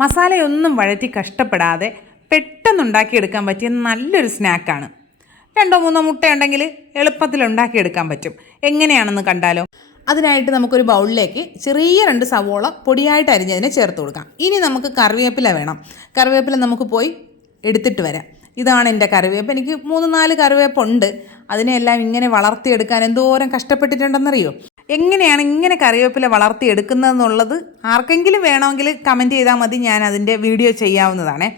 മസാലയൊന്നും വഴറ്റി കഷ്ടപ്പെടാതെ പെട്ടെന്ന് ഉണ്ടാക്കിയെടുക്കാൻ പറ്റിയ നല്ലൊരു സ്നാക്കാണ്. 2-3 മുട്ട ഉണ്ടെങ്കിൽ എളുപ്പത്തിൽ ഉണ്ടാക്കിയെടുക്കാൻ പറ്റും. എങ്ങനെയാണെന്ന് കണ്ടാലോ? അതിനായിട്ട് നമുക്കൊരു ബൗളിലേക്ക് ചെറിയ 2 സവോള പൊടിയായിട്ട് അരിഞ്ഞതിനെ ചേർത്ത് കൊടുക്കാം. ഇനി നമുക്ക് കറിവേപ്പില വേണം. കറിവേപ്പില നമുക്ക് പോയി എടുത്തിട്ട് വരാം. ഇതാണ് എൻ്റെ കറിവേപ്പ്. എനിക്ക് 3-4 കറിവേപ്പുണ്ട്. അതിനെല്ലാം ഇങ്ങനെ വളർത്തിയെടുക്കാൻ എന്തോരം കഷ്ടപ്പെട്ടിട്ടുണ്ടെന്നറിയോ? എങ്ങനെയാണ് ഇങ്ങനെ കറിവേപ്പില വളർത്തിയെടുക്കുന്നതെന്നുള്ളത് ആർക്കെങ്കിലും വേണമെങ്കിൽ കമൻറ്റ് ചെയ്താൽ മതി, ഞാൻ അതിൻ്റെ വീഡിയോ ചെയ്യാവുന്നതാണ്.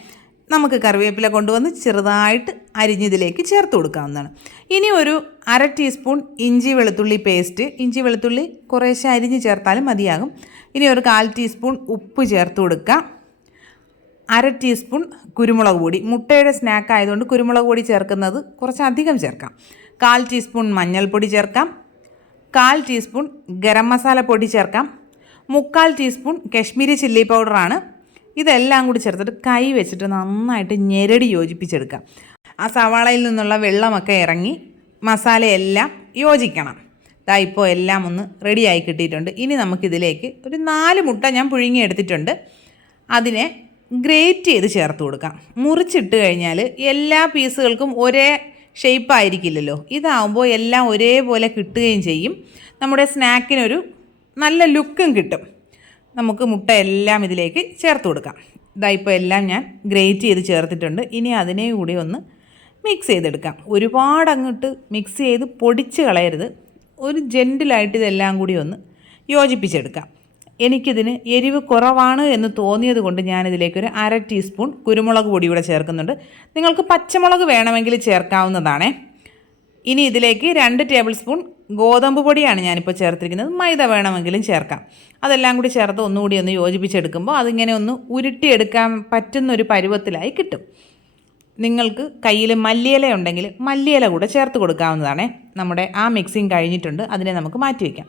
നമുക്ക് കറിവേപ്പില കൊണ്ടുവന്ന് ചെറുതായിട്ട് അരിഞ്ഞതിലേക്ക് ചേർത്ത് കൊടുക്കാവുന്നതാണ്. ഇനി ഒരു 1/2 ടീസ്പൂൺ ഇഞ്ചി വെളുത്തുള്ളി പേസ്റ്റ്, ഇഞ്ചി വെളുത്തുള്ളി കുറേശ്ശെ അരിഞ്ഞ് ചേർത്താലും മതിയാകും. ഇനി ഒരു 1/4 ടീസ്പൂൺ ഉപ്പ് ചേർത്ത് കൊടുക്കുക. 1/2 ടീസ്പൂൺ കുരുമുളക് പൊടി. മുട്ടയുടെ സ്നാക്ക് ആയതുകൊണ്ട് കുരുമുളക് പൊടി ചേർക്കുന്നത് കുറച്ചധികം ചേർക്കാം. 1/4 ടീസ്പൂൺ മഞ്ഞൾപ്പൊടി ചേർക്കാം. 1/4 ടീസ്പൂൺ ഗരം മസാല പൊടി ചേർക്കാം. 3/4 ടീസ്പൂൺ കശ്മീരി ചില്ലി പൗഡറാണ്. ഇതെല്ലാം കൂടി ചേർത്തിട്ട് കൈ വെച്ചിട്ട് നന്നായിട്ട് ഞെരടി യോജിപ്പിച്ചെടുക്കാം. ആ സവാളയിൽ നിന്നുള്ള വെള്ളമൊക്കെ ഇറങ്ങി മസാലയെല്ലാം യോജിക്കണം. ദാ ഇപ്പോൾ എല്ലാം ഒന്ന് റെഡിയായി കിട്ടിയിട്ടുണ്ട്. ഇനി നമുക്കിതിലേക്ക് ഒരു 4 മുട്ട ഞാൻ പുഴുങ്ങി എടുത്തിട്ടുണ്ട്. അതിനെ ഗ്രേറ്റ് ചെയ്ത് ചേർത്ത് കൊടുക്കാം. മുറിച്ചിട്ട് കഴിഞ്ഞാൽ എല്ലാ പീസുകൾക്കും ഒരേ ഷേപ്പ് ആയിരിക്കില്ലല്ലോ. ഇതാവുമ്പോൾ എല്ലാം ഒരേപോലെ കിട്ടുകയും ചെയ്യും. നമ്മുടെ സ്നാക്കിനൊരു നല്ല ലുക്കും കിട്ടും. നമുക്ക് മുട്ട എല്ലാം ഇതിലേക്ക് ചേർത്ത് കൊടുക്കാം. ഇതാ ഇപ്പോൾ എല്ലാം ഞാൻ ഗ്രേറ്റ് ചെയ്ത് ചേർത്തിട്ടുണ്ട്. ഇനി അതിനെ കൂടി ഒന്ന് മിക്സ് ചെയ്തെടുക്കാം. ഒരുപാട് അങ്ങോട്ട് മിക്സ് ചെയ്ത് പൊടിച്ച് കളയരുത്. ഒരു ജെൻറ്റിലായിട്ട് ഇതെല്ലാം കൂടി ഒന്ന് യോജിപ്പിച്ചെടുക്കാം. എനിക്കിതിന് എരിവ് കുറവാണ് എന്ന് തോന്നിയത് കൊണ്ട് ഞാനിതിലേക്കൊരു 1/2 ടീസ്പൂൺ കുരുമുളക് പൊടി കൂടെ ചേർക്കുന്നുണ്ട്. നിങ്ങൾക്ക് പച്ചമുളക് വേണമെങ്കിൽ ചേർക്കാവുന്നതാണേ. ഇനി ഇതിലേക്ക് 2 ടേബിൾ സ്പൂൺ ഗോതമ്പ് പൊടിയാണ് ഞാനിപ്പോൾ ചേർത്തിരിക്കുന്നത്. മൈദ വേണമെങ്കിലും ചേർക്കാം. അതെല്ലാം കൂടി ചേർത്ത് ഒന്നുകൂടി ഒന്ന് യോജിപ്പിച്ചെടുക്കുമ്പോൾ അതിങ്ങനെ ഒന്ന് ഉരുട്ടിയെടുക്കാൻ പറ്റുന്നൊരു പരുവത്തിലായി കിട്ടും. നിങ്ങൾക്ക് കയ്യിൽ മല്ലിയില ഉണ്ടെങ്കിൽ മല്ലിയില കൂടെ ചേർത്ത് കൊടുക്കാവുന്നതാണേ. നമ്മുടെ ആ മിക്സിങ് കഴിഞ്ഞിട്ടുണ്ട്. അതിനെ നമുക്ക് മാറ്റി വയ്ക്കാം.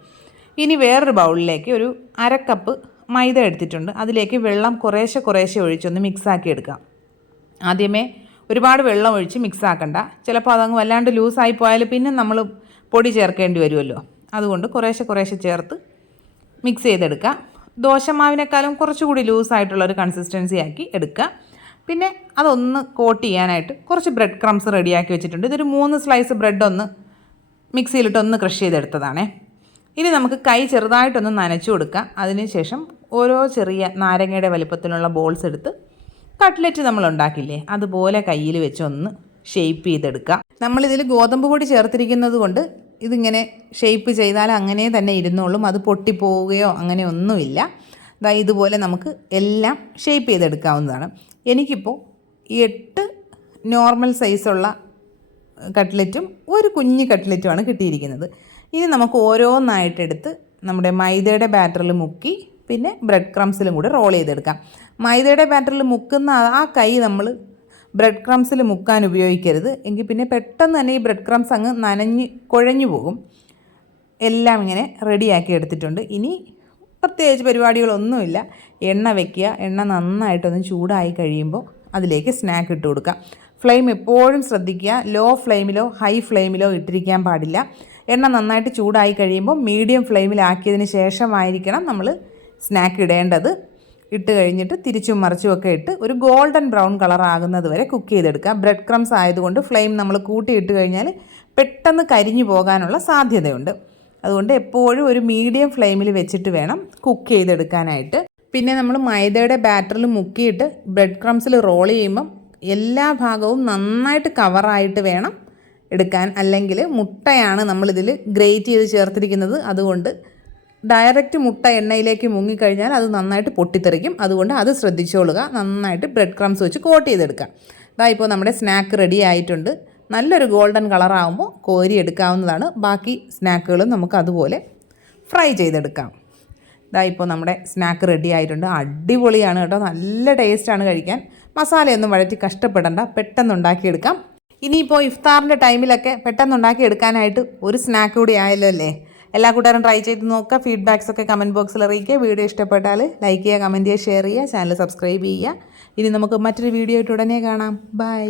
ഇനി വേറൊരു ബൗളിലേക്ക് ഒരു 1/2 കപ്പ് മൈദ എടുത്തിട്ടുണ്ട്. അതിലേക്ക് വെള്ളം കുറേശ്ശെ ഒഴിച്ചൊന്ന് മിക്സാക്കി എടുക്കാം. ആദ്യമേ ഒരുപാട് വെള്ളം ഒഴിച്ച് മിക്സ് ആക്കണ്ട. ചിലപ്പോൾ അതങ്ങ് വല്ലാണ്ട് ലൂസായി പോയാൽ പിന്നെ നമ്മൾ പൊടി ചേർക്കേണ്ടി വരുമല്ലോ. അതുകൊണ്ട് കുറേശ്ശെ ചേർത്ത് മിക്സ് ചെയ്തെടുക്കുക. ദോശമാവിനേക്കാളും കുറച്ചുകൂടി ലൂസായിട്ടുള്ളൊരു കൺസിസ്റ്റൻസി ആക്കി എടുക്കുക. പിന്നെ അതൊന്ന് കോട്ട് ചെയ്യാനായിട്ട് കുറച്ച് ബ്രെഡ് ക്രംസ് റെഡിയാക്കി വെച്ചിട്ടുണ്ട്. ഇതൊരു 3 സ്ലൈസ് ബ്രെഡ് ഒന്ന് മിക്സിയിലിട്ടൊന്ന് ക്രഷ് ചെയ്തെടുത്തതാണേ. ഇനി നമുക്ക് കൈ ചെറുതായിട്ടൊന്ന് നനച്ചു കൊടുക്കാം. അതിനുശേഷം ഓരോ ചെറിയ നാരങ്ങയുടെ വലിപ്പത്തിലുള്ള ബോൾസ് എടുത്ത് കട്ട്ലറ്റ് നമ്മൾ ഉണ്ടാക്കില്ലേ അതുപോലെ കയ്യിൽ വെച്ചൊന്ന് ഷേപ്പ് ചെയ്തെടുക്കുക. നമ്മളിതിൽ ഗോതമ്പ് പൊടി ചേർത്തിരിക്കുന്നത് കൊണ്ട് ഇതിങ്ങനെ ഷേപ്പ് ചെയ്താൽ അങ്ങനെ തന്നെ ഇരുന്നോളും. അത് പൊട്ടിപ്പോവുകയോ അങ്ങനെ ഒന്നുമില്ല. ഇതുപോലെ നമുക്ക് എല്ലാം ഷേപ്പ് ചെയ്തെടുക്കാവുന്നതാണ്. എനിക്കിപ്പോൾ 8 നോർമൽ സൈസുള്ള കട്ട്ലറ്റും ഒരു കുഞ്ഞ് കട്ട്ലറ്റുമാണ് കിട്ടിയിരിക്കുന്നത്. ഇനി നമുക്ക് ഓരോന്നായിട്ടെടുത്ത് നമ്മുടെ മൈദയുടെ ബാറ്ററിൽ മുക്കി പിന്നെ ബ്രെഡ് ക്രംസിലും കൂടെ റോൾ ചെയ്തെടുക്കാം. മൈദയുടെ ബാറ്ററിൽ മുക്കുന്ന ആ കൈ നമ്മൾ ബ്രെഡ് ക്രംസിൽ മുക്കാൻ ഉപയോഗിക്കരുത്. എങ്കിൽ പിന്നെ പെട്ടെന്ന് തന്നെ ഈ ബ്രെഡ് ക്രംസ് അങ്ങ് നനഞ്ഞ് കുഴഞ്ഞു പോകും. എല്ലാം ഇങ്ങനെ റെഡിയാക്കി എടുത്തിട്ടുണ്ട്. ഇനി പ്രത്യേകിച്ച് പരിപാടികളൊന്നുമില്ല. എണ്ണ വയ്ക്കുക. എണ്ണ നന്നായിട്ടൊന്ന് ചൂടായി കഴിയുമ്പോൾ അതിലേക്ക് സ്നാക്ക് ഇട്ട് കൊടുക്കുക. ഫ്ലെയിം എപ്പോഴും ശ്രദ്ധിക്കുക. ലോ ഫ്ലെയിമിലോ ഹൈ ഫ്ലെയിമിലോ ഇട്ടിരിക്കാൻ പാടില്ല. എണ്ണ നന്നായിട്ട് ചൂടായി കഴിയുമ്പോൾ മീഡിയം ഫ്ലെയിമിലാക്കിയതിന് ശേഷമായിരിക്കണം നമ്മൾ സ്നാക്ക് ഇടേണ്ടത്. ഇട്ട് കഴിഞ്ഞിട്ട് തിരിച്ചും മറിച്ചുമൊക്കെ ഇട്ട് ഒരു ഗോൾഡൻ ബ്രൗൺ കളർ ആകുന്നത് വരെ കുക്ക് ചെയ്തെടുക്കുക. ബ്രെഡ് ക്രംസ് ആയതുകൊണ്ട് ഫ്ലെയിം നമ്മൾ കൂട്ടിയിട്ട് കഴിഞ്ഞാൽ പെട്ടെന്ന് കരിഞ്ഞു പോകാനുള്ള സാധ്യതയുണ്ട്. അതുകൊണ്ട് എപ്പോഴും ഒരു മീഡിയം ഫ്ലെയിമിൽ വെച്ചിട്ട് വേണം കുക്ക് ചെയ്തെടുക്കാനായിട്ട്. പിന്നെ നമ്മൾ മൈദയുടെ ബാറ്ററിൽ മുക്കിയിട്ട് ബ്രെഡ് ക്രംസിൽ റോൾ ചെയ്യുമ്പം എല്ലാ ഭാഗവും നന്നായിട്ട് കവറായിട്ട് വേണം എടുക്കാൻ. അല്ലെങ്കിൽ മുട്ടയാണ് നമ്മളിതിൽ ഗ്രേറ്റ് ചെയ്ത് ചേർത്തിരിക്കുന്നത്. അതുകൊണ്ട് ഡയറക്റ്റ് മുട്ട എണ്ണയിലേക്ക് മുങ്ങിക്കഴിഞ്ഞാൽ അത് നന്നായിട്ട് പൊട്ടിത്തെറിക്കും. അതുകൊണ്ട് അത് ശ്രദ്ധിച്ചോളുക. നന്നായിട്ട് ബ്രെഡ് ക്രംസ് വെച്ച് കോട്ട് ചെയ്തെടുക്കാം. ഇപ്പോൾ നമ്മുടെ സ്നാക്ക് റെഡി ആയിട്ടുണ്ട്. നല്ലൊരു ഗോൾഡൻ കളറാകുമ്പോൾ കോരി എടുക്കാവുന്നതാണ്. ബാക്കി സ്നാക്കുകളും നമുക്ക് അതുപോലെ ഫ്രൈ ചെയ്തെടുക്കാം. ഇപ്പോൾ നമ്മുടെ സ്നാക്ക് റെഡി ആയിട്ടുണ്ട്. അടിപൊളിയാണ് കേട്ടോ. നല്ല ടേസ്റ്റാണ് കഴിക്കാൻ. മസാലയൊന്നും വഴറ്റി കഷ്ടപ്പെടണ്ട. പെട്ടെന്ന് ഉണ്ടാക്കിയെടുക്കാം. ഇനിയിപ്പോൾ ഇഫ്താറിൻ്റെ ടൈമിലൊക്കെ പെട്ടെന്ന് ഉണ്ടാക്കിയെടുക്കാനായിട്ട് ഒരു സ്നാക്ക് കൂടി ആയല്ലോ അല്ലേ. എല്ലാ കൂട്ടുകാരും ട്രൈ ചെയ്ത് നോക്കുക. ഫീഡ്ബാക്സൊക്കെ കമൻറ്റ് ബോക്സിൽ അറിയിക്കുക. വീഡിയോ ഇഷ്ടപ്പെട്ടാൽ ലൈക്ക് ചെയ്യുക, കമൻറ്റ് ചെയ്യുക, ഷെയർ ചെയ്യുക, ചാനൽ സബ്സ്ക്രൈബ് ചെയ്യുക. ഇനി നമുക്ക് മറ്റൊരു വീഡിയോ ആയിട്ട് ഉടനെ കാണാം. ബൈ.